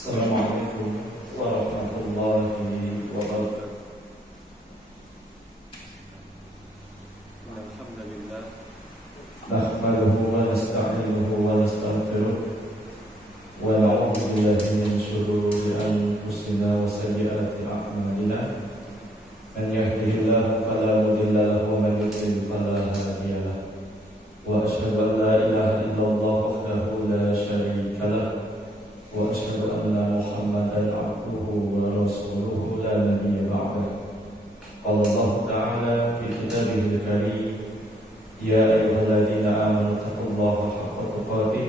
Assalamualaikum warahmatullahi wabarakatuh. Alhamdulillah. Nahmaduhu wa nasta'inuhu wa nastaghfiruh wa na'udzu billahi min shururi anfusina wa sayyiati a'malina. Man yahdihillahu fala mudilla lahu wa man yudlil fala hadiya lahu. Wa asyhadu an la ilaha illallah wahdahu la syarika lahu wa asyhadu anna Muhammadan abduhu wa rasuluhu la nabiyya ba'dahu. Qala Allah ta'ala fi kitabihil karim, ya ayyuhalladzina amanu taqullaha haqqa tuqatih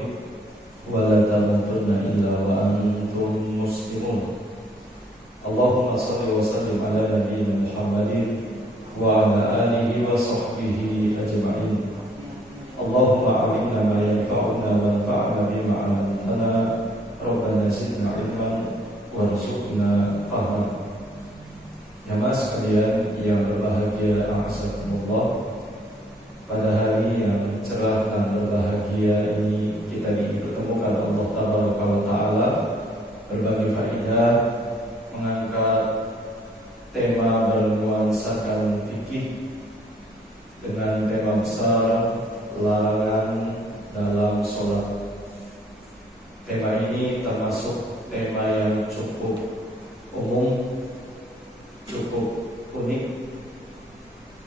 wa la tamutunna illa wa antum muslimun. Allahumma shalli wa sallim ala nabiyyina Muhammadin wa ala alihi wa sahbihi ajma'in. Allahumma 'allimna ma yanfa'una wanfa'na bima 'allamtana. Rabbana zidna ilman warzuqna fahma. Jamaah sekalian yang berbahagia, a'azzakumullah. Pada hari yang cerah dan berbahagia ini kita dipertemukan Allah Tabaraka wa Ta'ala berbagi faedah, mengangkat tema bernuansakan fikih dengan tema besar larangan dalam sholat. Tema ini termasuk tema yang cukup umum, cukup unik,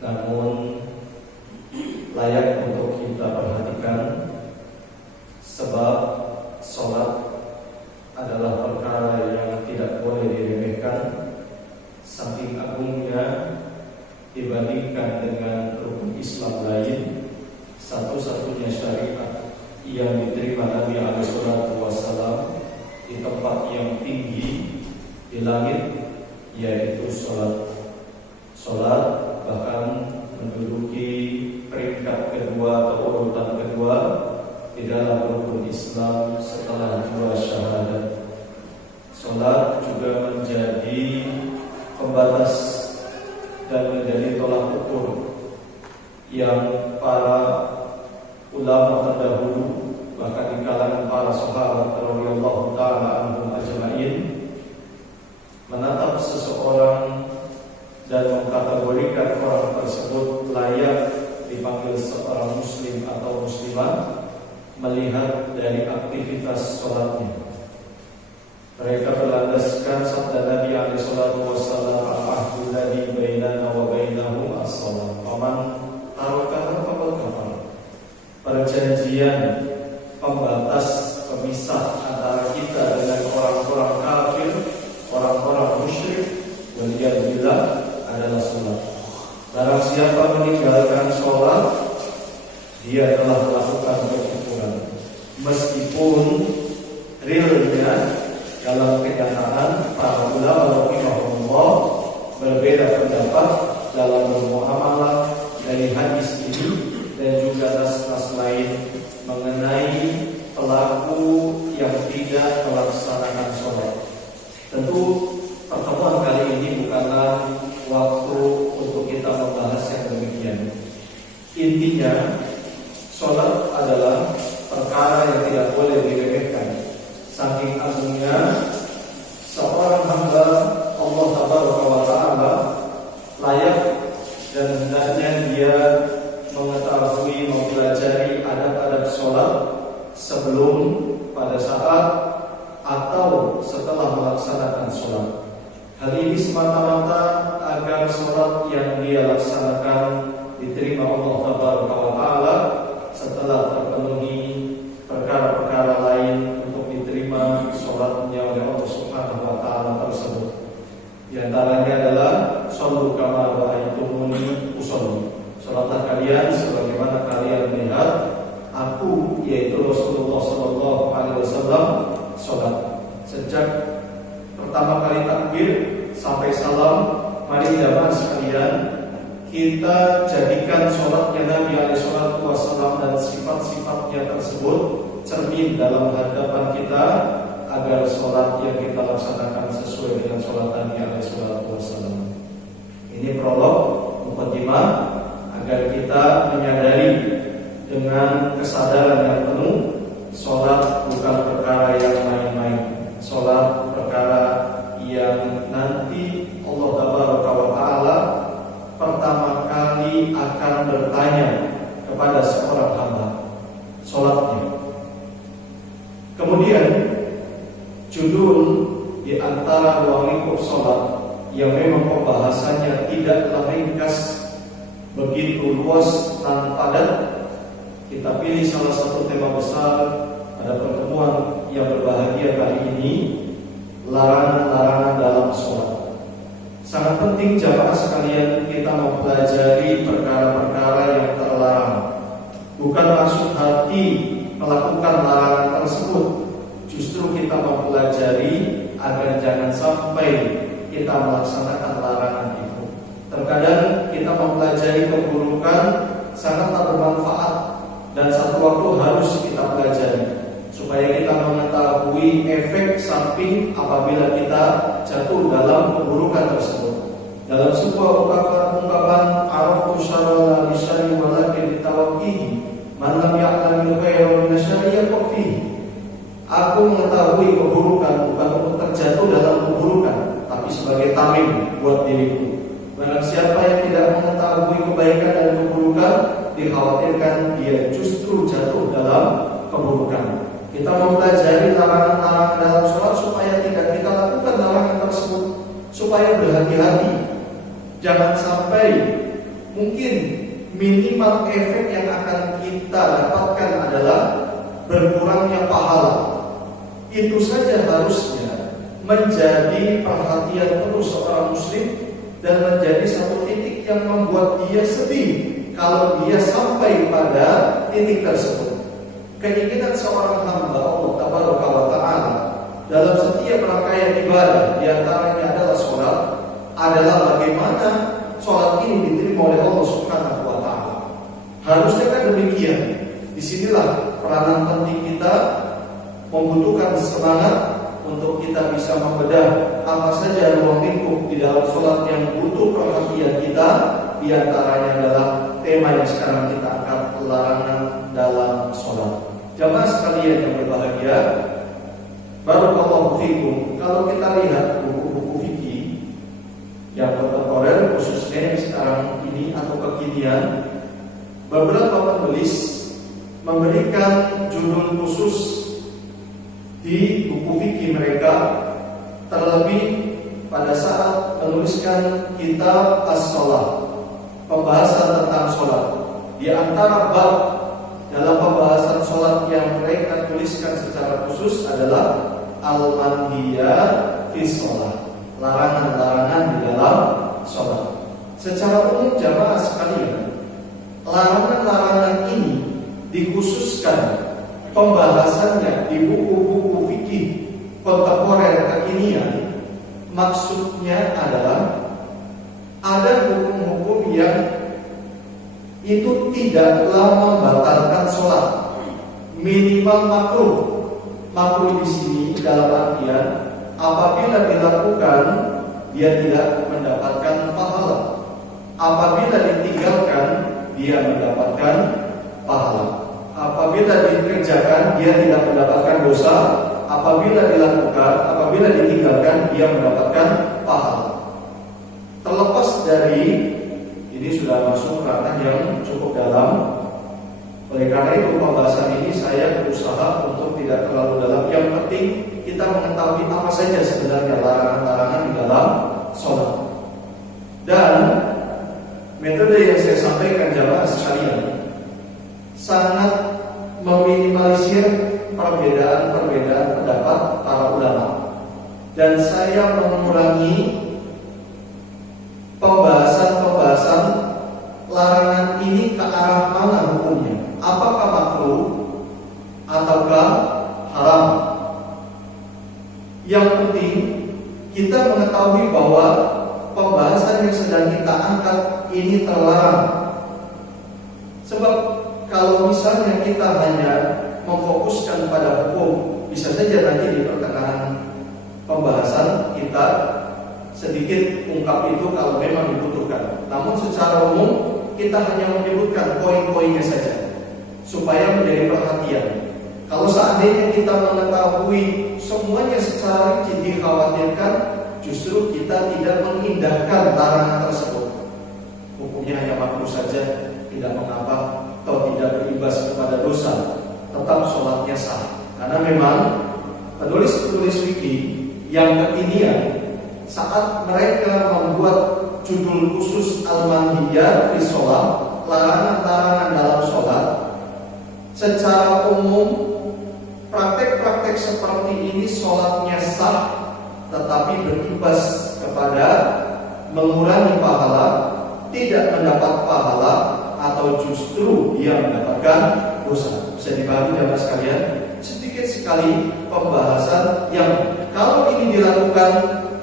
namun layak untuk kita perhatikan, sebab sholat adalah perkara yang tidak boleh diremehkan, saking agungnya dibandingkan dengan rukun Islam lain. Satu-satunya syariat yang diterima Nabi SAW di tempat yang tinggi di langit, yaitu sholat. Sholat bahkan menduduki peringkat kedua atau urutan kedua di dalam rukun Islam setelah dua syahadat. Sholat juga menjadi pembatas dan menjadi tolak ukur yang para ulama terdahulu, bahkan di kalangan para sahabat radhiyallahu ta'ala anhum ajma'in, menatap seseorang dan mengkategorikan orang tersebut layak dipanggil seorang muslim atau muslimah melihat dari aktivitas sholatnya. Mereka berlandaskan sabda Nabi alaihi salatu wassalam, al-ahdu ladzi bainana wa bainahum as-shalah, faman tarakaha faqad kafar. Perjanjian pembatas, pemisah antara kita dengan orang-orang kafir, orang-orang musyrik, waliyadzubillah, adalah sholat. Barang siapa meninggalkan sholat, dia telah melakukan kekufuran. Meskipun realnya dalam kenyataan para ulama rahimahumullah berbeda pendapat dalam bermuamalah dari hadis ini dan juga nas-nas lain mengenai pelaku yang tidak melaksanakan sholat. Tentu pertemuan kali ini bukanlah waktu untuk kita membahas yang demikian. Intinya, sholat adalah perkara yang tidak boleh diremehkan. Saking agungnya seorang hamba Allah Tabaraka wa Ta'ala layak dan hendaknya dia mengetahui, mempelajari adab-adab sholat sebelum, pada saat, atau setelah melaksanakan sholat. Hal ini semata-mata agar sholat yang dia laksanakan diterima Allah Tabaraka wa Ta'ala setelah terpenuhi perkara-perkara lain untuk diterima sholatnya oleh Allah Subhanahu wa Ta'ala tersebut. Di antaranya adalah shollu kama ra'aitumuni usolli. Sholatlah kalian sebagaimana kalian melihat aku, yaitu Rasulullah SAW, sholat. Sejak pertama kali takbir sampai salam, mari jamaah sekalian, kita jadikan sholatnya Nabi SAW dan sifat-sifatnya tersebut cermin dalam hadapan kita, agar sholat yang kita laksanakan sesuai dengan sholat Nabi SAW. Ini prolog, muqaddimah, agar kita menyadari dengan kesadaran yang penuh, sholat bukan perkara yang main-main. Sholat Kemudian judul di antara ruang lingkup sholat yang memang pembahasannya tidaklah ringkas, begitu luas dan padat, kita pilih salah satu tema besar pada pertemuan yang berbahagia kali ini, larangan-larangan dalam sholat. Sangat penting jamaah sekalian kita mempelajari perkara-perkara yang terlarang. Bukan maksud hati melakukan larangan tersebut, justru kita mempelajari agar jangan sampai kita melaksanakan larangan itu. Terkadang kita mempelajari keburukan sangatlah bermanfaat dan satu waktu harus kita pelajari supaya kita mengetahui efek samping apabila kita jatuh dalam keburukan tersebut. Dalam sebuah ungkapan arafu syarra li syarri walakin ditawaqqihi man lam ya'lam khairan min syarri yaqfihi. Aku mengetahui keburukan bukan untuk terjatuh dalam keburukan, tapi sebagai tamim buat diriku. Barang siapa yang tidak mengetahui kebaikan dan keburukan, dikhawatirkan dia justru jatuh dalam keburukan. Kita mempelajari larangan-larangan dalam sholat supaya tidak kita lakukan larangan tersebut, supaya berhati-hati. Jangan sampai mungkin minimal efek yang akan kita dapatkan adalah berkurangnya pahala. Itu saja harusnya menjadi perhatian terus seorang muslim dan menjadi satu titik yang membuat dia sedih kalau dia sampai pada titik tersebut. Keinginan seorang hamba Allah Tabaraka wa Ta'ala dalam setiap rangkaian ibadah, diantaranya adalah sholat, adalah bagaimana sholat ini diterima oleh Allah Subhanahu wa Ta'ala. Harusnya kan demikian. Disinilah peranan penting kita membutuhkan semangat untuk kita bisa membedah apa saja ruang lingkup di dalam sholat yang butuh perhatian kita. Diantaranya adalah tema yang sekarang kita angkat, larangan dalam sholat. Jamaah sekalian yang berbahagia, barakallahu fikum. Kalau kita lihat buku-buku fikih yang kontemporer, khususnya yang sekarang ini atau kekinian, beberapa penulis memberikan judul khusus di buku fikih mereka, terlebih pada saat menuliskan kitab as-shalah, pembahasan tentang sholat. Di antara bab dalam pembahasan sholat yang mereka tuliskan secara khusus adalah al-manhiyat fi sholat, larangan-larangan di dalam sholat. Secara umum jamaah sekalian, larangan-larangan ini dikhususkan pembahasannya di buku-buku fikih kontemporer kekinian. Maksudnya adalah ada hukum-hukum yang itu tidaklah membatalkan sholat, minimal makruh. Makruh di sini dalam artian apabila dilakukan dia tidak mendapatkan pahala, apabila ditinggalkan dia mendapatkan pahala, apabila dikerjakan dia tidak mendapatkan dosa, apabila dilakukan, apabila ditinggalkan dia mendapatkan pahala. Terlepas dari ini sudah masuk ranah yang cukup dalam. Oleh karena itu pembahasan ini saya berusaha untuk tidak terlalu dalam. Yang penting kita mengetahui apa saja sebenarnya larangan-larangan di dalam sholat. Dan metode yang saya sampaikan jamaah sekalian sangat meminimalisir perbedaan-perbedaan pendapat para ulama, dan saya mengurangi pembahasan larangan ini ke arah mana hukumnya, apakah makruh ataukah haram. Yang penting kita mengetahui bahwa pembahasan yang sedang kita angkat ini terlarang. Sebab kalau misalnya kita hanya memfokuskan pada hukum, bisa saja nanti di pertengahan pembahasan kita sedikit ungkap itu kalau memang dibutuhkan. Namun secara umum kita hanya menyebutkan poin-poinnya saja supaya menjadi perhatian. Kalau seandainya kita mengetahui semuanya secara rinci, dikhawatirkan justru kita tidak mengindahkan larangan tersebut. Hukumnya hanya makruh saja, tidak mengapa, atau tidak berimbas kepada dosa, tetap sholatnya sah. Karena memang penulis-penulis fikih yang kekinian saat mereka membuat judul khusus al-manhiyat fi sholat, larangan-larangan dalam sholat, secara umum praktek-praktek seperti ini sholatnya sah, tetapi berimbas kepada mengurangi pahala, tidak mendapat pahala, atau justru dia mendapatkan dosa. Bisa dipahami jamaah sekalian? Sedikit sekali pembahasan yang kalau ini dilakukan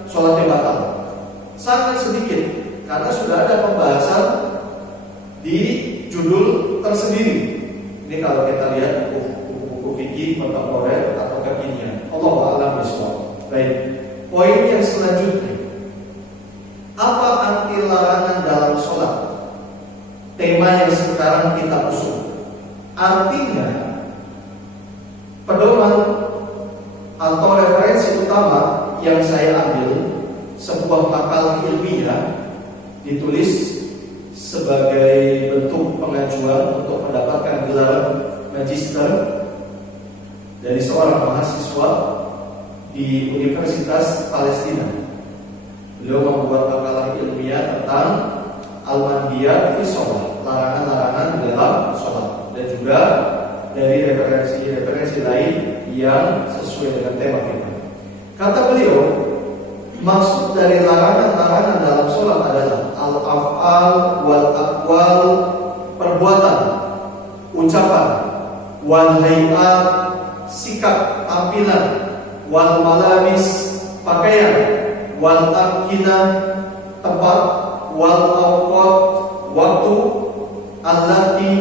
sholatnya batal. Sangat sedikit, karena sudah ada pembahasan di judul tersendiri. Ini kalau kita lihat buku-buku fikih kontemporer atau kekinian. Allahu a'lam bishawab. Baik. Poin yang selanjutnya, apa arti larangan dalam sholat? Tema yang sekarang kita usung. Artinya, pedoman atau referensi utama yang saya ambil sebuah makalah ilmiah ditulis sebagai bentuk pengajuan untuk mendapatkan gelar magister dari seorang mahasiswa di Universitas Palestina. Beliau membuat makalah ilmiah tentang al-manhiyat fi sholat, larangan-larangan di dalam sholat, dan juga dari referensi lain yang sesuai dengan tema kita. Kata beliau, maksud dari larangan-larangan dalam sholat adalah al-af'al wal aqwal, perbuatan, ucapan, wal hay'at, sikap, tampilan, wal malabis, pakaian, wal amkinah, tempat, wal awqat, waktu, allati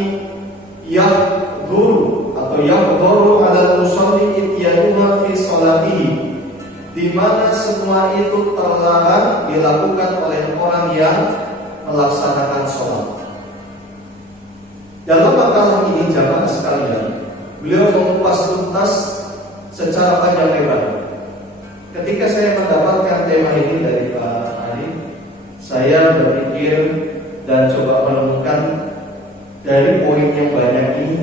yahduru atau yahduru ala musalli ityanuha fi sholatihi, di mana semua itu terlarang dilakukan oleh orang yang melaksanakan sholat. Dalam makalah ini jamaah sekalian, beliau mengupas tuntas secara panjang lebar. Ketika saya mendapatkan tema ini dari Pak Ali, saya berpikir dan coba menemukan dari poin yang banyak ini,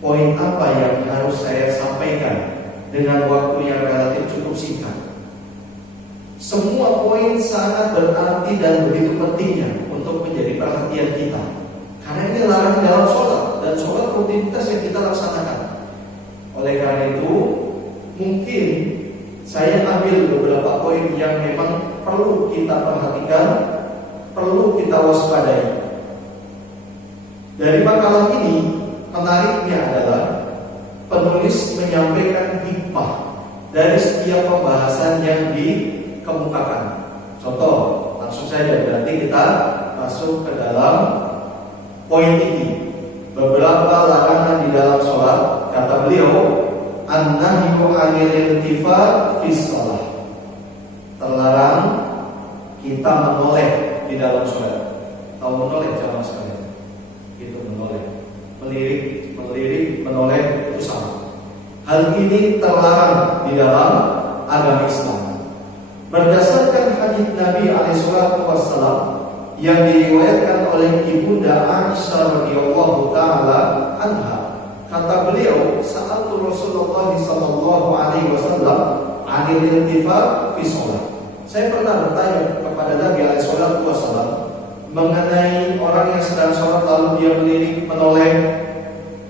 poin apa yang harus saya sampaikan dengan waktu yang relatif cukup singkat. Semua poin sangat berarti dan begitu pentingnya untuk menjadi perhatian kita, karena ini larangan dalam sholat, dan sholat rutinitas yang kita laksanakan. Oleh karena itu, mungkin saya ambil beberapa poin yang memang perlu kita perhatikan, perlu kita waspadai. Dari makalah ini, menariknya adalah penulis menyampaikan hikmah dari setiap pembahasan yang dikemukakan. Contoh, langsung saja berarti kita masuk ke dalam poin ini. Beberapa larangan di dalam sholat, kata beliau, an-nahyu 'anil iltifat fi shalah. Terlarang kita menoleh di dalam sholat. Tahu menoleh jamaah sekalian? Itu menoleh, melirik, menoleh itu sama. Hal ini terlarang di dalam agama Islam. Berdasarkan hadits Nabi SAW yang diriwayatkan oleh Ibunda Aisyah radhiyallahu taala anha, kata beliau, sa'altu Rasulullah sallallahu alaihi wasallam 'anil iltifat fi shalah. Saya pernah bertanya kepada Nabi alaihi wasallam mengenai orang yang sedang sholat lalu dia melirik, menoleh.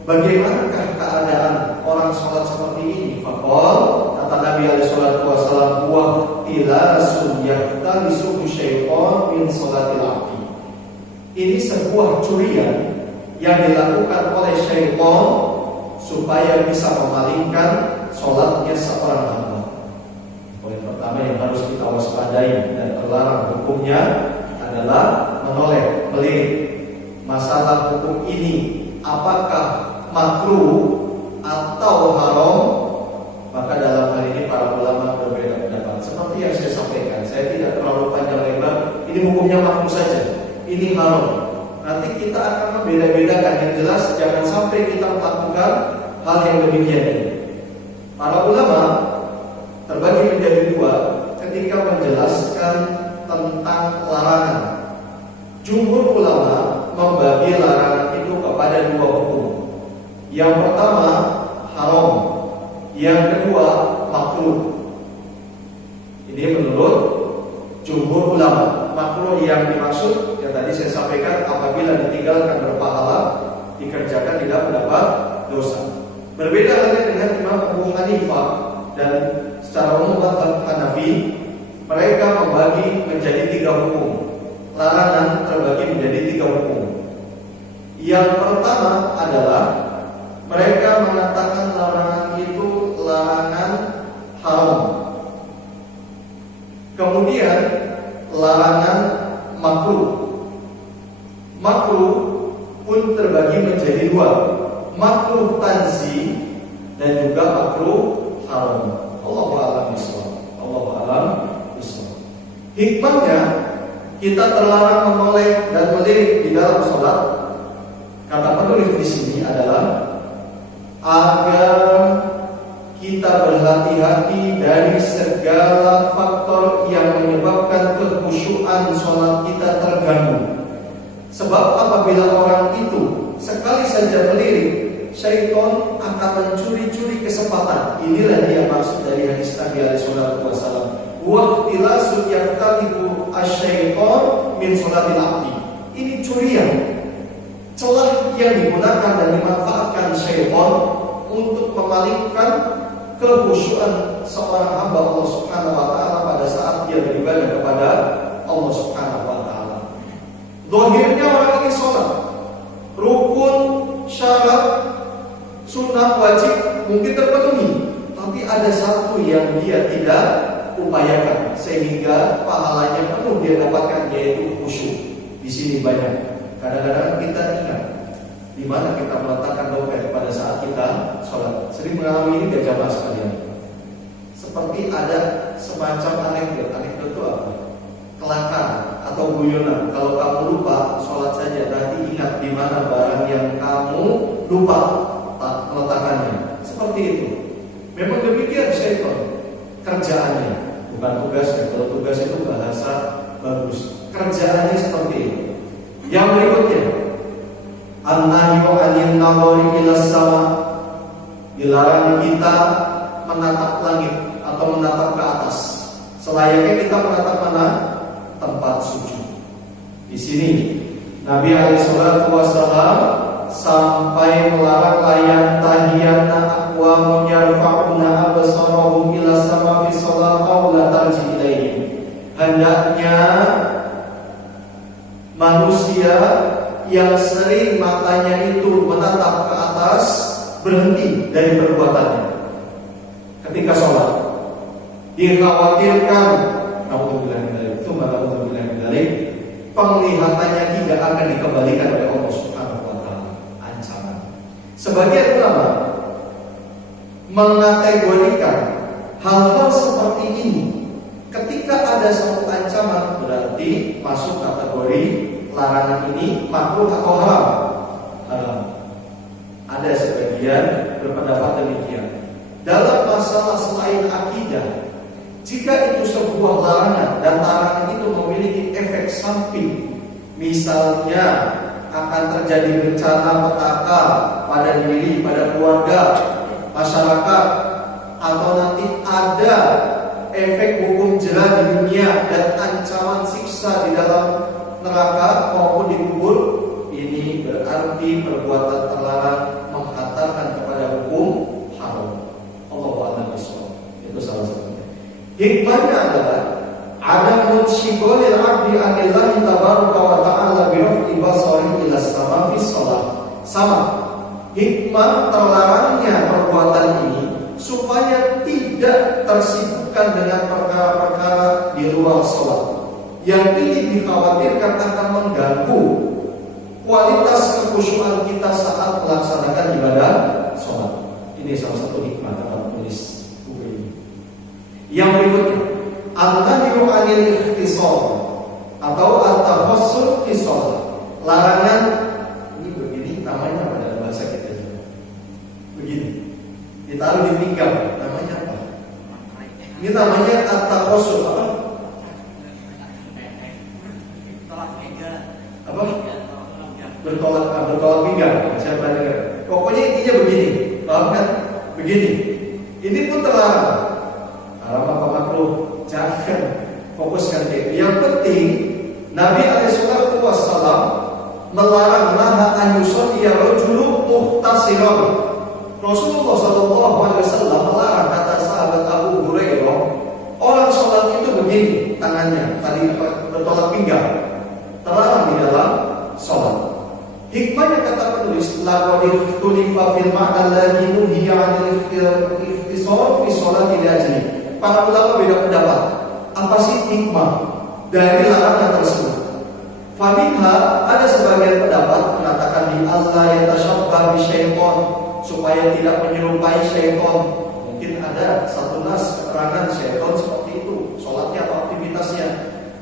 Bagaimanakah keadaan orang sholat seperti ini? Faqal, kata Nabi alaihi wasallam, wa tilasun yahtalisu syaitan min sholatil abdi. Ini sebuah curian yang dilakukan oleh syaitan supaya bisa memalingkan sholatnya seorang hamba. Poin pertama yang harus kita waspadai dan terlarang hukumnya adalah menoleh, melirik. Masalah hukum ini apakah makruh atau haram? Maka dalam hal ini para ulama berbeda pendapat. Seperti yang saya sampaikan, saya tidak terlalu panjang lebar. Ini hukumnya makruh saja, ini haram. Nanti kita akan membeda-bedakan. Yang jelas jangan sampai kita melakukan hal yang demikian ini. Para ulama terbagi menjadi dua ketika menjelaskan tentang larangan. Jumhur ulama membagi larangan itu kepada dua hukum. Yang pertama haram, yang kedua makruh. Ini menurut jumhur ulama. Makruh yang dimaksud yang tadi saya sampaikan, apabila ditinggalkan berpahala, dikerjakan tidak mendapat dosa. Berbeda halnya dengan Imam Abu Hanifah dan secara umum mazhab Hanafi, mereka membagi menjadi 3 hukum. Larangan terbagi menjadi 3 hukum. Yang pertama adalah mereka mengatakan larangan itu larangan haram. Kemudian larangan makruh. Makruh pun terbagi menjadi 2, makruh tanzih dan juga makruh haram. Allahu a'lam bishawab. Allahu a'lam bishawab. Hikmahnya kita terlarang menoleh dan melirik di dalam sholat, kata penulis di sini adalah agar kita berhati-hati dari segala faktor yang menyebabkan kekhusyuan sholat kita terganggu. Sebab apabila orang itu sekali saja melirik, syaitan akan mencuri-curi kesempatan. Inilah yang maksud dari hadis Nabi alaihi wasallam. Waqtilasu yaftalibu asy-syaitan min sholatil abdi. Ini curian, celah yang digunakan dan dimanfaatkan syaitan untuk memalingkan kekhusyuan seorang hamba Allah Subhanahu wa taala pada saat dia beribadah kepada Allah Subhanahu wa taala. Zahirnya orang ini sholat, rukun, syarat, sunnah, wajib mungkin terpenuhi, tapi ada satu yang dia tidak upayakan sehingga pahalanya penuh dia dapatkan, yaitu khusyuk. Di sini banyak. Kadang-kadang kita ingat di mana kita meletakkan dompet pada saat kita sholat. Sering mengalami ini gak jamaah sekalian. Seperti ada semacam anekdot. Anekdot itu apa? Kelakar atau guyonan. Kalau kamu lupa sholat saja, nanti ingat di mana barang yang kamu lupa meletakkannya. Seperti itu. Memang demikian syaitan kerjaannya, bukan tugasnya. Kalau tugas itu bahasa bagus. Kerjaannya seperti itu. Yang berikutnya, an-nahyu 'anil nadhari ila sama. Dilarang kita menatap langit atau menatap ke atas. Selayaknya kita menatap mana? Tempat sujud. Di sini Nabi alaihi wasallam sampai melarang layan tahiyana aqwamun yarfa'una absarahum ila sama fi shalah aw la tarji ilaihim. Hendaknya manusia yang sering matanya itu menatap ke atas berhenti dari perbuatannya ketika sholat. Dikhawatirkan penglihatannya tidak akan dikembalikan oleh Allah Subhanahu wa taala. Ancaman. Sebagian ulama mengategorikan hal-hal seperti ini, ketika ada satu ancaman berarti masuk kategori larangan ini makruh atau haram. Haram. Ada sebagian berpendapat demikian. Dalam masalah selain akidah, jika itu sebuah larangan dan larangan itu memiliki efek samping, misalnya akan terjadi bencana petaka pada diri, pada keluarga, masyarakat, atau nanti ada efek hukum jera di dunia dan ancaman siksa di dalam neraka maupun di kubur, ini berarti perbuatan terlarang menghantarkan kepada hukum haram. Allahu a'lam bishawab. Itu salah satunya. Hikmahnya adalah ada munshigolil abdi anillahi tabaraka wa ta'ala bi raf'i basari ila sama fi shalah. Sama. Hikmah terlarangnya perbuatan ini supaya tidak tersibukkan dengan perkara-perkara di luar sholat. Yang ini dikhawatirkan akan mengganggu kualitas kekhusyuan kita saat melaksanakan ibadah sholat. Ini salah satu hikmah dalam tulis buku ini. Yang berikutnya, an-nahyu 'anil ikhtisar atau at-takhassus fi shalah. Larangan ini begini namanya apa dalam bahasa kita juga? Begini. Ditaruh di pinggang, namanya apa? Ini namanya at-takhassus apa? Apa? Bertolak pinggang. Saya pernah dengar. Pokoknya intinya begini, paham kan? Begini. Ini pun terlarang. fokuskan dia. Yang penting Nabi alaihissalatu wassalam melarang naha an yusalliya rajulu muhtasiran. Rasulullah sallallahu alaihi wasallam melarang, kata sahabat Abu Hurairah, orang sholat itu begini tangannya, tadi bertolak pinggang, terlarang di dalam sholat. Hikmahnya kata penulis, laqad ikhtulifa fil ma'na alladhi nuhiya 'anil ikhtisar fi sholati li ajli. Para ulama beda pendapat. Apa sih hikmah dari larangan tersebut? Faminha, ada sebagian pendapat mengatakan di Allah yatashabbah bi syaitan, supaya tidak menyerupai syaitan. Mungkin ada satu nas keterangan syaitan seperti itu, sholatnya atau aktivitasnya.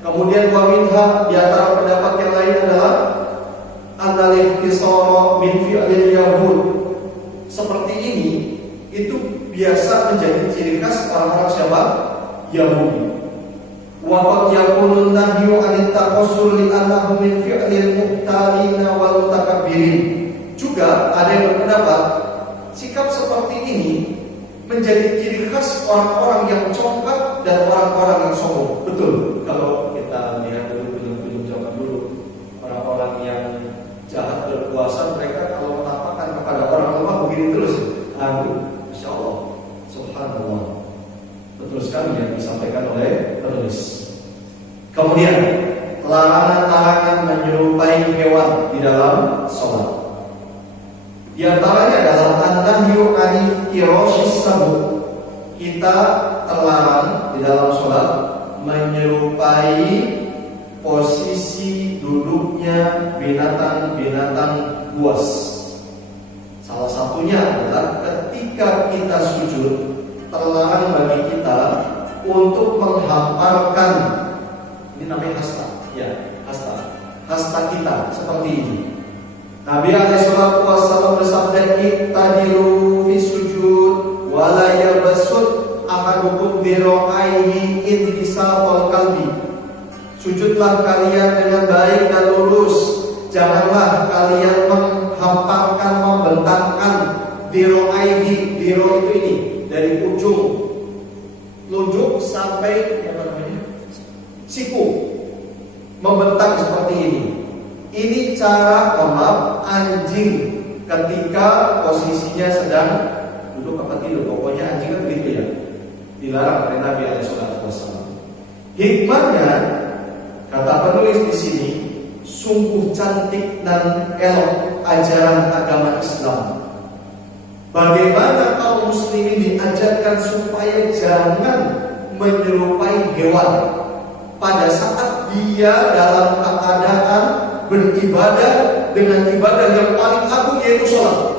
Kemudian wa minha, di antara pendapat yang lain adalah annal ikhtisara min fi'lil yahud. Seperti ini itu biasa menjadi ciri khas orang-orang siapa? Yahudi. Wa qad yakunu nahyu 'anil taqassur li annahu min fi'lil muhtalina wal mutakabbirin. Juga ada yang berpendapat sikap seperti ini menjadi ciri khas orang-orang yang congkak dan orang-orang yang sombong. Betul. Kalau kita lihat dulu film-film zaman dulu, orang-orang yang jahat berkuasa, mereka kalau menampakkan kepada orang lemah begini terus. Masya Allah, subhanallah. Betul sekali yang disampaikan oleh penulis. Kemudian larangan-larangan menyerupai hewan di dalam sholat. Di antaranya adalah an-nahyu 'anil firashis sabut. Kita terlarang di dalam sholat menyerupai posisi duduknya binatang-binatang buas. Salah satunya adalah ketika kita sujud, terlarang bagi kita untuk menghamparkan, ini namanya hasta, ya, hasta kita seperti ini. Nabi alaihissalatu wassalam bersabda, "Iqtadiru fi sujud wa la yabsut ahadukum dhira'aihi intisabal qalbi." Sujudlah kalian dengan baik dan lurus. Janganlah kalian menghamparkan, membentangkan dhira'aihi. Dhira' itu ini dari ujung lunjuk sampai siku, membentang seperti ini. Ini cara anjing ketika posisinya sedang duduk apa tidur. Pokoknya anjing kan begitu ya, dilarang oleh Nabi SAW. Hikmahnya, kata penulis di sini, sungguh cantik dan elok ajaran agama Islam. Bagaimana kaum muslimin diajarkan supaya jangan menyerupai hewan pada saat dia dalam keadaan beribadah dengan ibadah yang paling agung, yaitu sholat.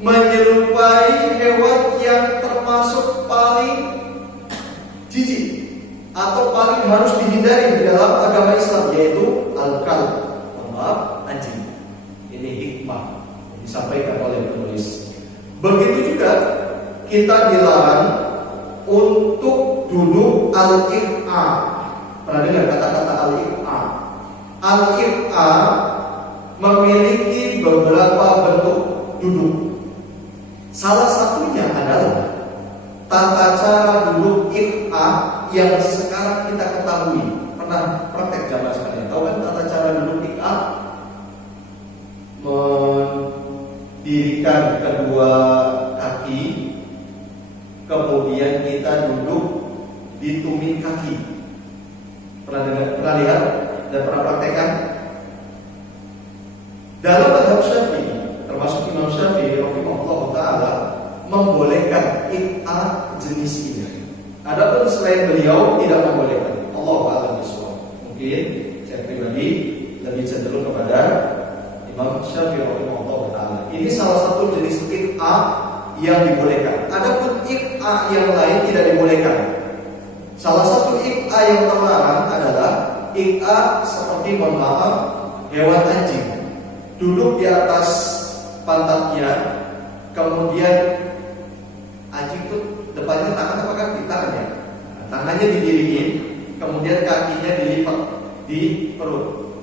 Menyerupai hewan yang termasuk paling jijik atau paling harus dihindari di dalam agama Islam, yaitu al-kalb, anjing. Ini hikmah yang disampaikan oleh penulis. Begitu juga kita dilarang untuk duduk al-iqa. Pernah dengar kata-kata al-iqa? Al-iqa memiliki beberapa bentuk duduk. Salah satunya adalah tata cara duduk iqa yang sekarang kita ketahui. Pernah praktek jamaah sekalian? Tahu kan tata cara duduk iqa? Mendirikan kedua kaki, kemudian kita duduk di tumit kaki. Pernah lihat dan pernah praktekkan? Dalam mazhab Syafi'i, termasuk Imam Syafi'i rahimahullah taala, membolehkan iqa jenis ini. Adapun selain beliau tidak membolehkan. Allah a'lam bishawab. Mungkin saya pribadi lebih cenderung kepada Imam Syafi'i rahimahullah taala. Ini salah satu jenis iqa yang dibolehkan. Adapun iqa yang lain tidak dibolehkan. Salah satu iqa yang terlarang adalah iqa seperti, mohon maaf, hewan anjing. Duduk di atas pantatnya, kemudian anjing itu depannya tangan apa kaki? Tangannya. Tangannya didiriin, kemudian kakinya dilipat di perut.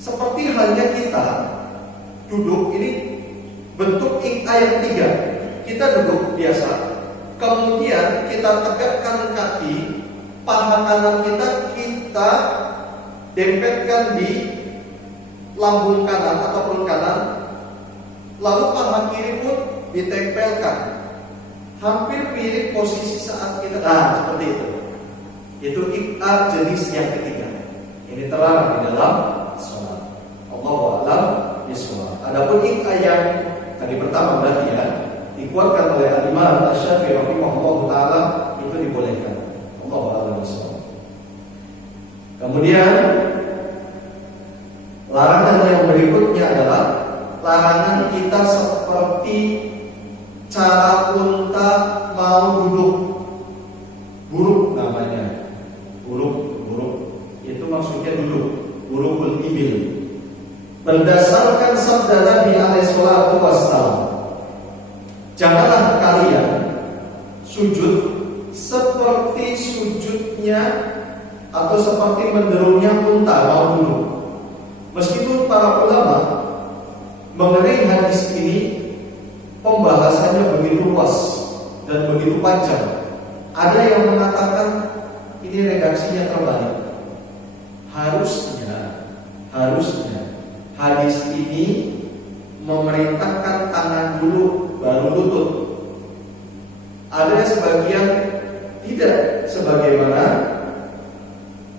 Seperti halnya kita duduk, ini bentuk iqa yang tiga. Kita duduk biasa, kemudian kita tegakkan kaki paha kanan kita dempetkan di lambung kanan atau perut kanan, lalu paha kiri pun ditempelkan, hampir mirip posisi saat kita seperti itu. Itu iq'a jenis yang ketiga. Ini terlarang di dalam sholat. Allahu a'lam bishawab. Adapun iq'a yang tadi pertama berarti ya dikuatkan oleh Imam Asy-Syafi'i rahimahullahu taala, itu dibolehkan. Allahu a'lam bishawab. Kemudian larangan yang berikutnya adalah larangan kita seperti cara unta mau duduk. Buruk namanya. Buruk. Itu maksudnya duduk. Burukul ibil. Berdasarkan sabda Nabi alaihi salatu wassalam, janganlah kalian sujud seperti sujudnya atau seperti menderungnya unta mau duduk. Meskipun para ulama mengenai hadis ini pembahasannya begitu luas dan begitu panjang, ada yang mengatakan ini redaksinya terbalik. Harusnya hadis ini memerintahkan tangan dulu baru lutut. Ada sebagian tidak, sebagaimana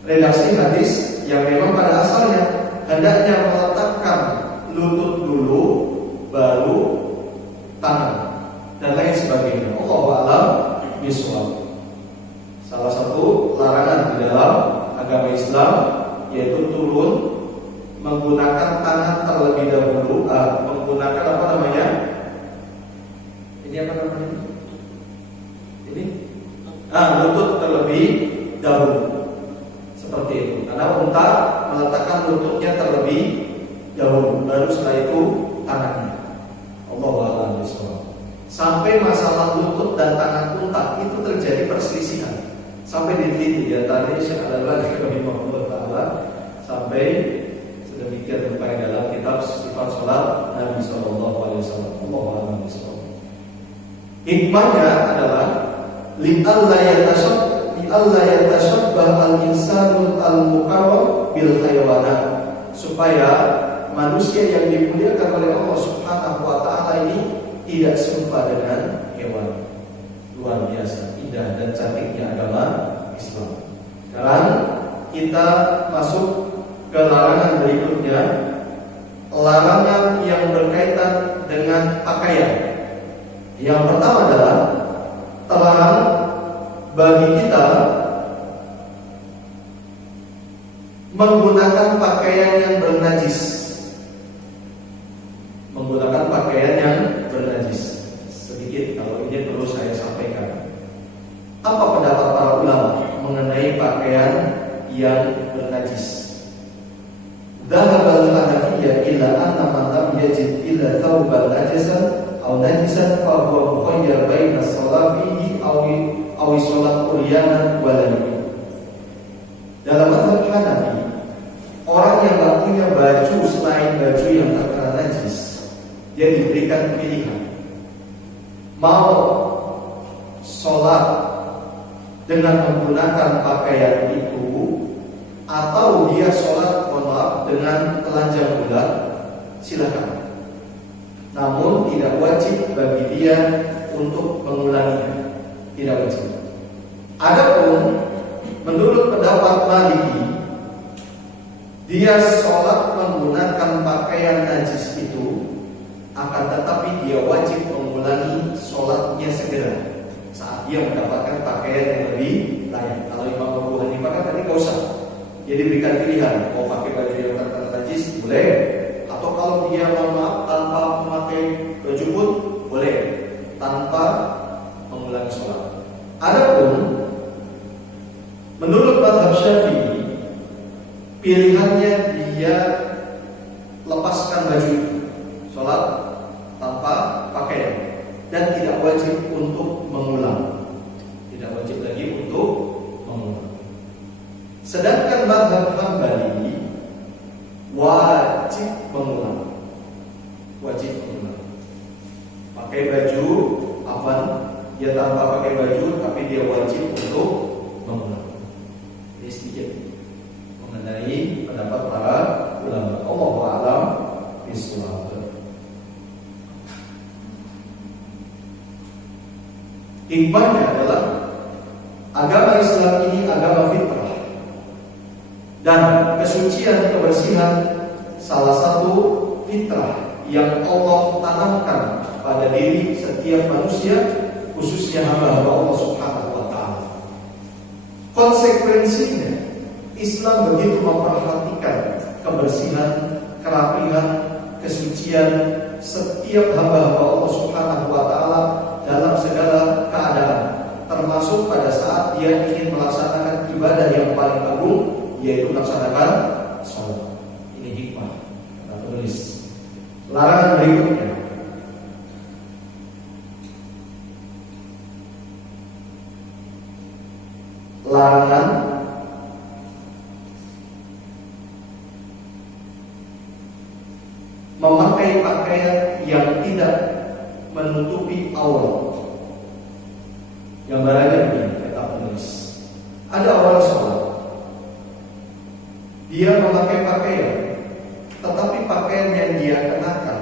redaksi hadis yang memang pada asalnya hendaknya meletakkan lutut dulu baru tangan dan lain sebagainya. Allahu a'lam bishawab. Salah satu larangan di dalam agama Islam yaitu turun menggunakan tangan terlebih dahulu, menggunakan apa namanya? Ini apa namanya? Ini lutut terlebih dahulu. Seperti itu. Karena unta meletakkan lututnya terlebih dahulu, baru setelah itu tangannya. Allahu a'lam bishawab. Sampai masalah lutut dan tangan unta itu terjadi perselisihan. Sampai diteliti di antaranya Syekh Al-Albani rahimahullah taala, sampai sedemikian rupa dalam kitab Sifat Salat Nabi sallallahu alaihi wasallam. Allahu a'lam bishawab. Hikmahnya adalah li'alla yatashabbah al-insanul al-mukarram bil hayawanat, supaya manusia yang dimuliakan oleh Allah Subhanahu wa taala ini tidak serupa dengan hewan. Luar biasa indah dan cantiknya agama Islam. Sekarang kita masuk ke larangan berikutnya, larangan yang berkaitan dengan pakaian. Yang pertama adalah terlarang bagi kita menggunakan pakaian yang bernajis. Menggunakan pakaian yang bernajis. Sedikit kalau ini perlu saya sampaikan. Apa pendapat para ulama mengenai pakaian yang bernajis? Dzahaba al-Hanafiyyah ila anna man lam yajid illa thawban najisan aw najisan fa huwa mukhayyar baina shalah fihi aw shalah uryanan wa lam. Dalam mazhab Hanafi, orang yang tidak punya baju selain baju yang terkena najis, dia diberikan pilihan mau sholat dengan menggunakan pakaian itu, atau dia sholat dengan telanjang bulat, silakan. Namun tidak wajib bagi dia untuk mengulanginya, tidak wajib. Adapun menurut pendapat Maliki, dia sholat menggunakan pakaian najis itu, akan tetapi dia wajib mengulangi sholatnya segera saat dia mendapatkan pakaian yang lebih layak. Kalau Imam Abu Hanifah kan tadi gak usah, dia diberikan pilihan mau pakai baju yang terkena najis boleh, atau kalau dia mau tanpa memakai baju pun boleh tanpa mengulangi sholat. Adapun menurut mazhab Syafi'i, pilihannya dia lepaskan baju itu, sholat tanpa pakaian, dan tidak wajib untuk mengulang. Tidak wajib lagi untuk mengulang. Sedangkan mazhab Hambali wajib mengulang. Wajib mengulang. Pakai baju dia tanpa pakai baju, tapi dia wajib untuk mengulang. Hikmahnya adalah agama Islam ini agama fitrah, dan kesucian, kebersihan salah satu fitrah yang Allah tanamkan pada diri setiap manusia, khususnya hamba-hamba Allah Subhanahu wa Ta'ala. Konsekuensinya, Islam begitu memperhatikan kebersihan, kerapihan, kesucian setiap hamba-hamba Allah Subhanahu wa Ta'ala dalam segala keadaan, termasuk pada saat dia ingin melaksanakan ibadah yang paling agung, yaitu melaksanakan sholat. Ini hikmah. Kita tulis. Larangan berikutnya, larangan memakai pakaian yang tidak menutupi aurat. Gambarannya begini, kata penulis. Ada orang sholat, dia memakai pakaian, tetapi pakaian yang dia kenakan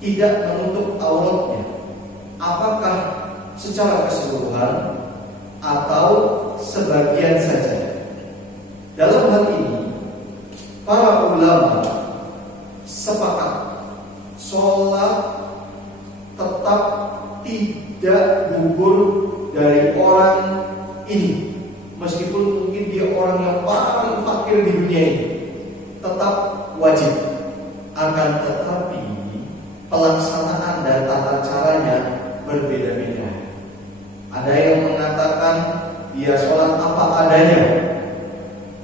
tidak menutup auratnya. Apakah secara keseluruhan atau sebagian saja? Dalam hal ini, para ulama sepakat sholat tetap tidak gugur dari orang ini, meskipun mungkin dia orang yang paling fakir di dunia ini, tetap wajib. Akan tetapi pelaksanaan dan tata caranya berbeda-beda. Ada yang mengatakan dia sholat apa adanya,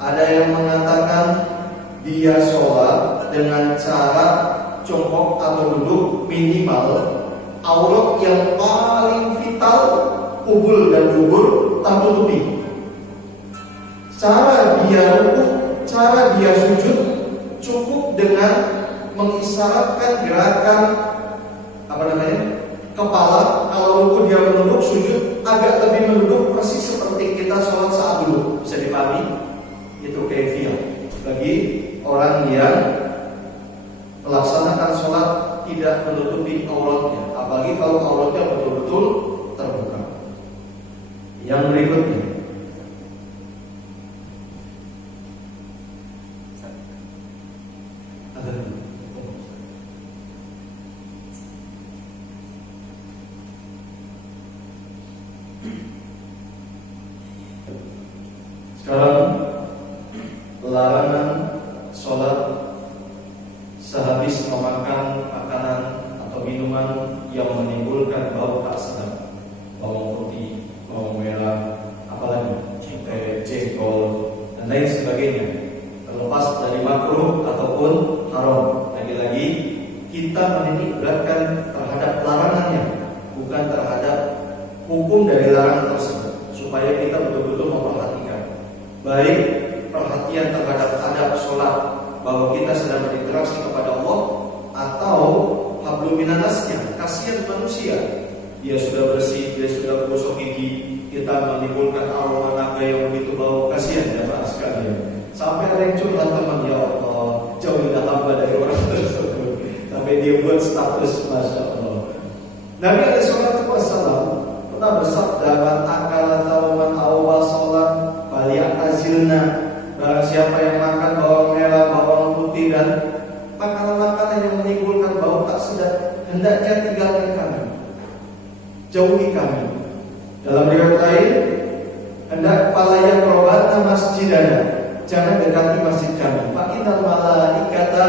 ada yang mengatakan dia sholat dengan cara jongkok atau duduk minimal aurat yang paling vital, kubul dan dubur tertutupi. Cara dia rukuk, cara dia sujud cukup dengan mengisyaratkan gerakan kepala. Kalau rukuk dia menunduk, sujud agak lebih menunduk, persis seperti kita sholat saat dulu. Bisa dipahami? Itu kaifiah bagi orang yang melaksanakan sholat tidak menutupi auratnya, apalagi kalau auratnya betul-betul terbuka. Yang berikutnya, sekarang larangan sholat sehabis memakan makanan atau minuman yang menimbulkan bau tak sedap, bawang putih, bawang merah, apalagi jengkol dan lain sebagainya, terlepas dari makruh ataupun haram. Lagi-lagi kita menitik beratkan terhadap larangannya, bukan terhadap hukum dari larangan tersebut, supaya kita betul-betul memperhatikan baik perhatian terhadap adab sholat, bahwa kita sedang berinteraksi kepada Allah, atau hablum minanasnya, kasihan manusia, dia sudah bersih, dia sudah gosok gigi, kita menimbulkan aroma naga yang begitu bau, kasihan jamaah sekalian. Sampai ada yang curhat, teman, ya Allah, jauhilah hamba dari orang tersebut. Sampai dia buat status, masya Allah. Nabi alaihissalatu wassalam pernah bersabda, man akala tauman awal sholat faliya'tazilna. Barang siapa yang makan bawang merah, bawang putih dan makanan-makanan yang menimbulkan bau tak sedap, hendaknya tinggalkan kami, jauhi kami. Dalam riwayat lain, hendak falayak robatna masjidana, jangan dekati masjid kami. Fa innal malaikata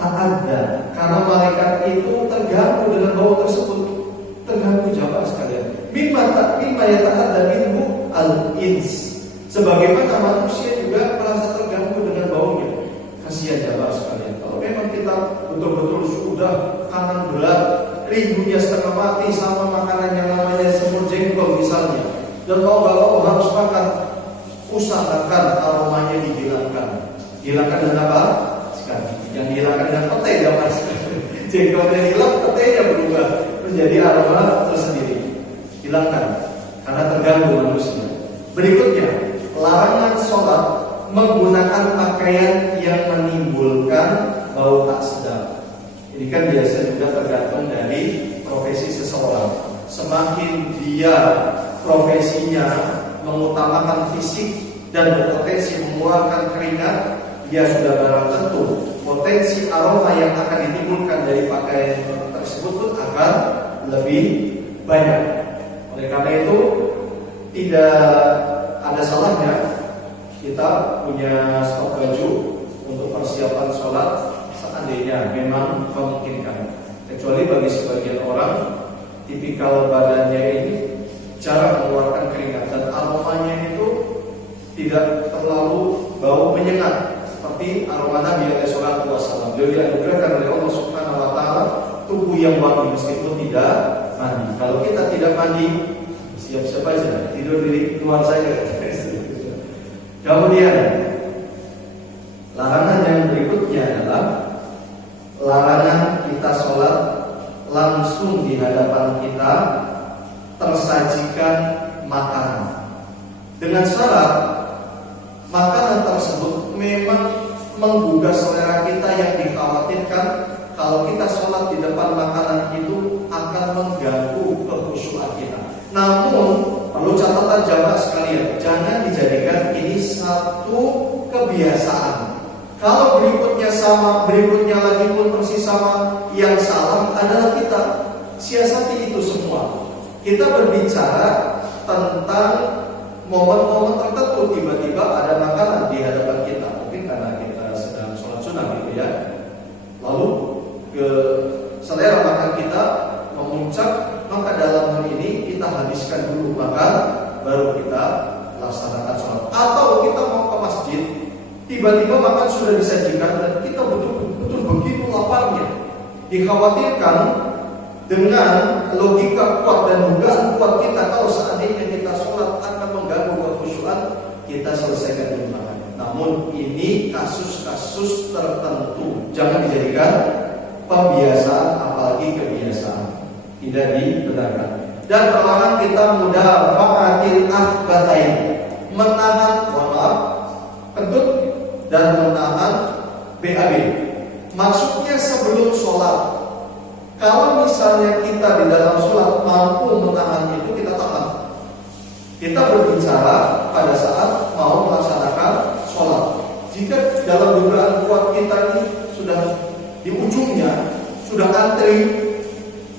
ta'adda, karena malaikat itu terganggu dengan bau tersebut. Terganggu jamaah sekalian. Mimma yata'adda minhu al-ins, sebagaimana manusia juga merasa terganggu dengan baunya. Kasihan jamaah sekalian. Kalau memang kita betul-betul sudah kangen berat, rindunya setengah mati sama makanan yang namanya semur jengkol misalnya, dan mau gak mau harus makan, usahakan aromanya dihilangkan. Hilangkan dengan apa? Sekali. Yang dihilangkan dengan petai jamaah sekalian. Jengkolnya hilang, petainya berubah menjadi aroma tersendiri. Hilangkan, karena terganggu manusia. Berikutnya, larangan sholat menggunakan pakaian yang menimbulkan bau tak sedap. Ini kan biasa juga tergantung dari profesi seseorang. semakin dia profesinya mengutamakan fisik dan berpotensi mengeluarkan keringat, dia sudah barang tentu potensi aroma yang akan ditimbulkan dari pakaian tersebut pun akan lebih banyak. Oleh karena itu tidak ada salahnya kita punya stok baju untuk persiapan sholat seandainya memang memungkinkan. Kecuali bagi sebagian orang tipikal badannya ini jarang mengeluarkan keringat dan aromanya itu tidak terlalu bau menyengat seperti aroma Nabi sallallahu alaihi wasallam. Beliau dianugerahkan oleh Allah Subhanahu wa taala tubuh yang wangi meskipun tidak mandi. Kalau kita tidak mandi, siap-siap aja tidur di luar saja. Kemudian larangan yang berikutnya adalah larangan kita sholat langsung di hadapan kita tersajikan makanan, dengan syarat makanan tersebut memang menggugah selera kita yang dikhawatirkan kalau kita sholat di depan makanan itu akan mengganggu kekhusyuan kita. Namun perlu catatan jamaah sekalian, jangan dijadikan ini satu kebiasaan. Kalau berikutnya sama, berikutnya lagi pun persis sama, yang salah adalah kita. Siasati itu semua. Kita berbicara tentang momen-momen tertentu, tiba-tiba ada makanan di hadapan kita, mungkin karena kita sedang sholat sunnah gitu ya. Lalu ke selera makan kita memuncak, maka dalam hal ini kita habiskan dulu makan, baru kita laksanakan sholat. Atau kita mau ke masjid, tiba-tiba makan sudah disajikan dan kita betul-betul begitu laparnya. Dikhawatirkan dengan logika kuat dan dugaan kuat kita, kalau seandainya kita sholat akan mengganggu kekhusyuan, kita selesaikan dulu makan. Namun ini kasus-kasus tertentu, jangan dijadikan pembiasaan, apalagi kebiasaan. Tidak dibenarkan. Dan terlarang kita mudafa'atil akhbatain, menahan, kentut dan menahan BAB. Maksudnya sebelum sholat, kalau misalnya kita di dalam sholat mampu menahan itu, kita tahan. Kita berbicara pada saat mau melaksanakan sholat. Jika dalam dugaan kuat kita ini sudah di ujungnya, sudah antri,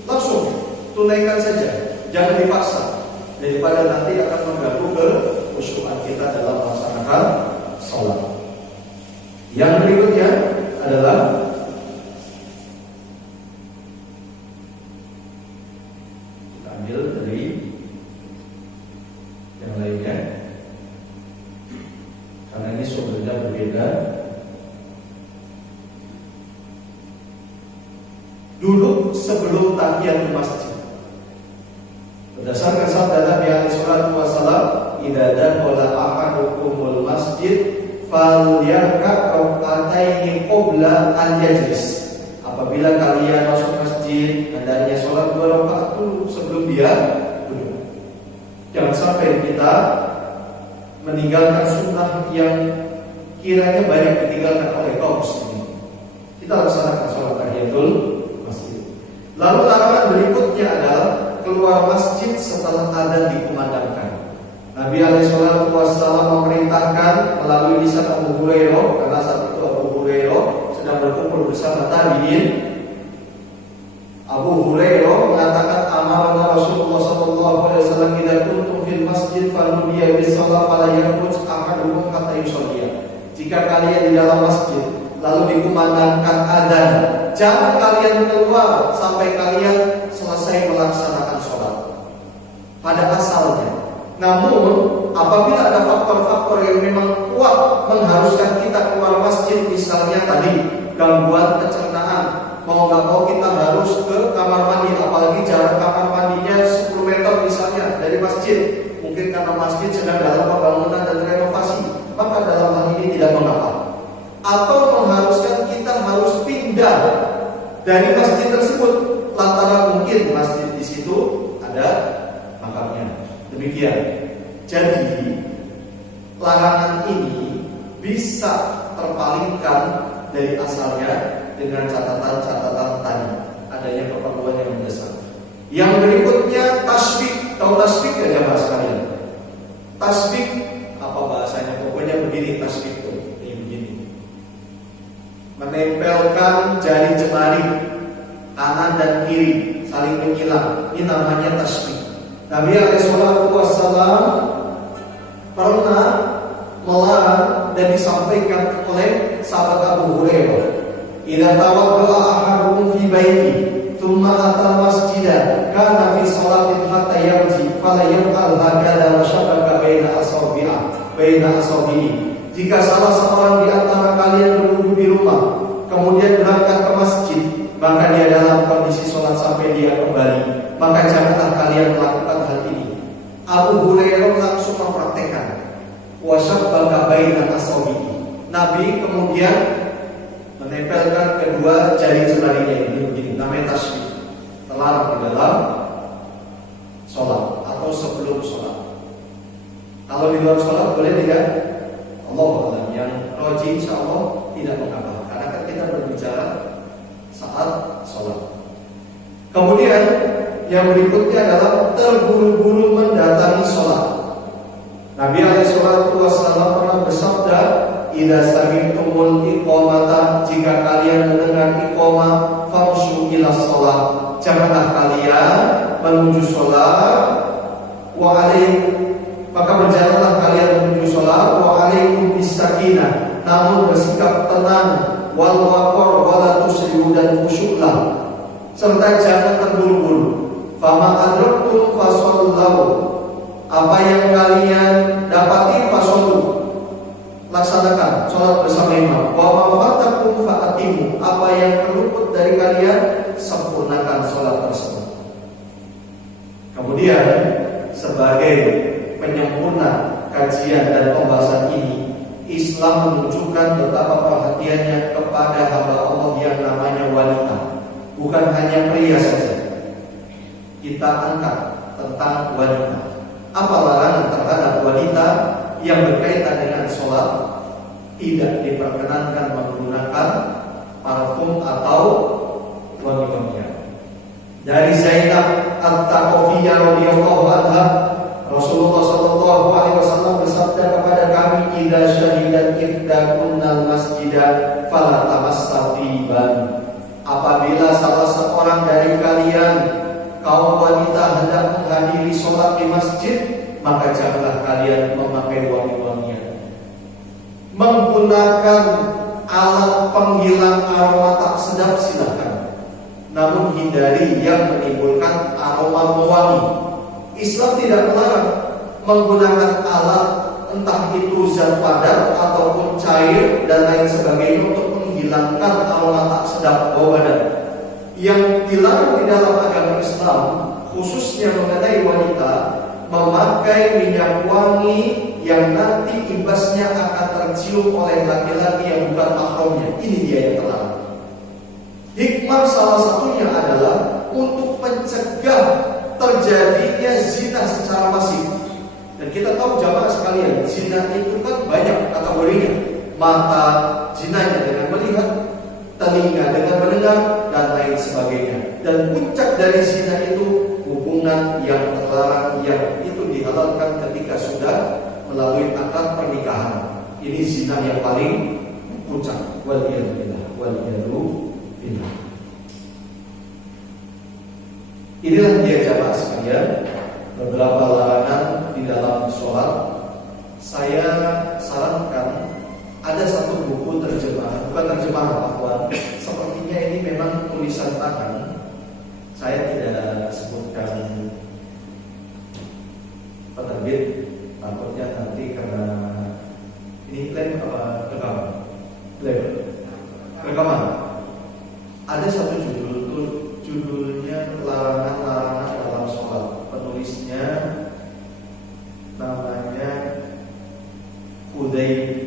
langsung tunaikan saja, jangan dipaksa, daripada nanti akan mengganggu kekhusyuan kita dalam melaksanakan sholat. Yang berikutnya adalah kita ambil dari yang lainnya, karena ini sumbernya berbeda. Duduk sebelum tahiyatul masjid. Berdasarkan sabda Nabi sallallahu alaihi wasallam, "Idza dakhala ahadukumul masjid falyarka' rak'ataini qabla an yajlis." Apabila kalian masuk masjid, hendaknya sholat 2 rakaat dulu sebelum dia duduk. Jangan sampai kita meninggalkan sunnah yang kiranya banyak ditinggalkan oleh kaum muslimin. Kita laksanakan sholat tahiyatul masjid. Lalu larangan berikutnya adalah keluar masjid setelah adzan dikumandangkan. Nabi alaihissalam memerintahkan melalui lisan Abu Hurairah, karena saat itu Abu Hurairah sedang berkumpul bersama tabi'in. Abu Hurairah mengatakan, amarna Rasulullah sallallahu alaihi wasallam idza kuntum fil masjid fanudiya bis shalah fala yakhruj ahadukum hatta yusalliya. Jika kalian di dalam masjid lalu dikumandangkan adzan, jangan kalian keluar sampai kalian selesai melaksanakan sholat pada asalnya. Namun apabila ada faktor-faktor yang memang kuat mengharuskan kita keluar masjid, misalnya tadi gangguan pencernaan, mau nggak mau kita harus ke kamar mandi, apalagi jarak kamar mandinya 10 meter misalnya dari masjid, mungkin karena masjid sedang dalam pembangunan dan renovasi, maka dalam hal ini tidak mengapa. Atau mengharuskan kita harus pindah dari masjid tersebut lantaran mungkin masjid di situ ada makamnya. Demikian. Jadi larangan ini bisa terpalingkan dari asalnya dengan catatan-catatan tadi, adanya keperluan yang mendesak. Yang berikutnya tasbih. Tahu tasbih gak jamaah sekalian? Tasbih apa bahasanya? Pokoknya begini tasbih itu. Ini begini. Menempelkan jari jemari kanan dan kiri saling menyilang. Ini namanya tasbih. Nabi SAW pernah melarang dan disampaikan oleh sahabat Abu Hurairah. Idza tawadda'a ahadukum fi baiti thumma ata masjida kana fi salatin hatta yarji fala yaf'al hakadha wa shabaka baina asabi'i. Jika salah seorang di antara kalian berwudu di rumah kemudian berangkat ke masjid, maka dia dalam kondisi sholat sampai dia kembali, maka janganlah kalian melakukan hal ini. Abu Hurairah langsung mempraktekkan wasyabbaka baina asabi'i. Nabi kemudian menempelkan kedua jari jemarinya ini begini, namanya tasbih. Terlarang di dalam sholat atau sebelum sholat. Kalau di luar sholat boleh tidak? Allah Alam. Yang roji insya Allah tidak mengapa, karena kan kita berbicara saat sholat. Kemudian yang berikutnya adalah terburu-buru mendatangi sholat. Nabi SAW pernah bersabda, idza sami'tumul iqamata, jika kalian mendengar iqamah, famshu ila sholat, janganlah kalian menuju sholat. Maka berjalanlah kalian menuju sholat. Wa alaikum bisakinah, namun bersikap tenang. Wal waqar wala tusri'u, dan khusyuklah, serta jangan terburu-buru. Fama adraktum fasallu, apa yang kalian dapati fasallu, laksanakan sholat bersama imam. Wa ma fatakum fa'atimu, apa yang terluput dari kalian sempurnakan sholat tersebut. Kemudian sebagai penyempurna kajian dan pembahasan ini, Islam menunjukkan betapa perhatiannya kepada hamba Allah yang namanya wanita. Bukan hanya pria saja. Kita angkat tentang wanita. Apa larangan terhadap wanita yang berkaitan dengan sholat? Tidak diperkenankan menggunakan parfum atau wangi-wangian. Dari Zainab At-Taqofiyyah radhiyallahu anha, Rasulullah SAW bersabda kepada kami, idza syahidat ihdakunnal masjidah fala tamassat tiban. Apabila salah seorang dari kalian, kaum wanita, hendak menghadiri sholat di masjid, maka janganlah kalian memakai wangi-wangian. Menggunakan alat penghilang aroma tak sedap silakan, namun hindari yang menimbulkan aroma mewangi. Islam tidak melarang menggunakan alat, entah itu zat padat ataupun cair dan lain sebagainya, untuk menghilangkan aroma tak sedap bau badan. Yang dilarang di dalam agama Islam, khususnya mengenai wanita, memakai minyak wangi yang nanti imbasnya akan tercium oleh laki-laki yang bukan mahramnya. Ini dia yang terlarang. Hikmah salah satunya adalah untuk mencegah terjadinya zina secara masif. Dan kita tahu jamaah sekalian, zina itu kan banyak kategorinya. Mata zinanya dengan melihat, telinga dengan mendengar, dan lain sebagainya. Dan puncak dari zina itu hubungan yang terlarang, yang itu dihalalkan ketika sudah melalui akad pernikahan. Ini zina yang paling puncak. Waliyadzubillah, waliyadzubillah. Inilah dia jamaah sekalian, beberapa larangan di dalam sholat. Saya sarankan ada satu buku terjemahan, bukan terjemahan Pak, sepertinya ini memang tulisan tangan. Saya tidak sebutkan penerbit, takutnya nanti karena ini klaim apa rekaman. Ada satu judul tuh, judulnya larangan-larangan dalam sholat. Penulisnya namanya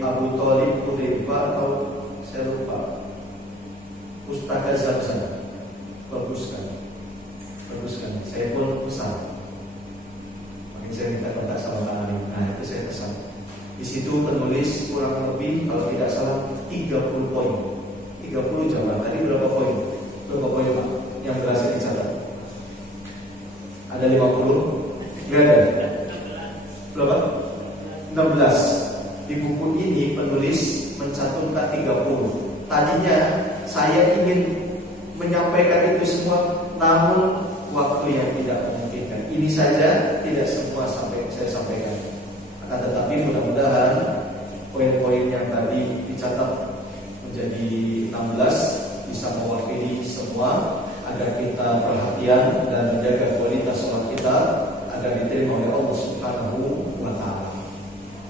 Abu Thalib Hudzaifah, atau saya lupa. Pustaka Zamzam. Baguskan. Saya pun pesan. Makanya saya minta kontak sama Pak Ali. Nah, itu saya pesan. Di situ penulis kurang lebih kalau tidak salah 30 poin. 30 jamaah. Tadi berapa poin? Berapa poin Pak yang berhasil dicatat? Ada 50? Nggak ada. Berapa? 16. Di buku ini penulis mencantumkan 30. Tadinya saya ingin menyampaikan itu semua, namun waktu yang tidak memungkinkan. Ini saja tidak semua saya sampaikan. Akan tetapi mudah-mudahan poin-poin yang tadi dicatat menjadi 16 bisa mewakili semua agar kita perhatian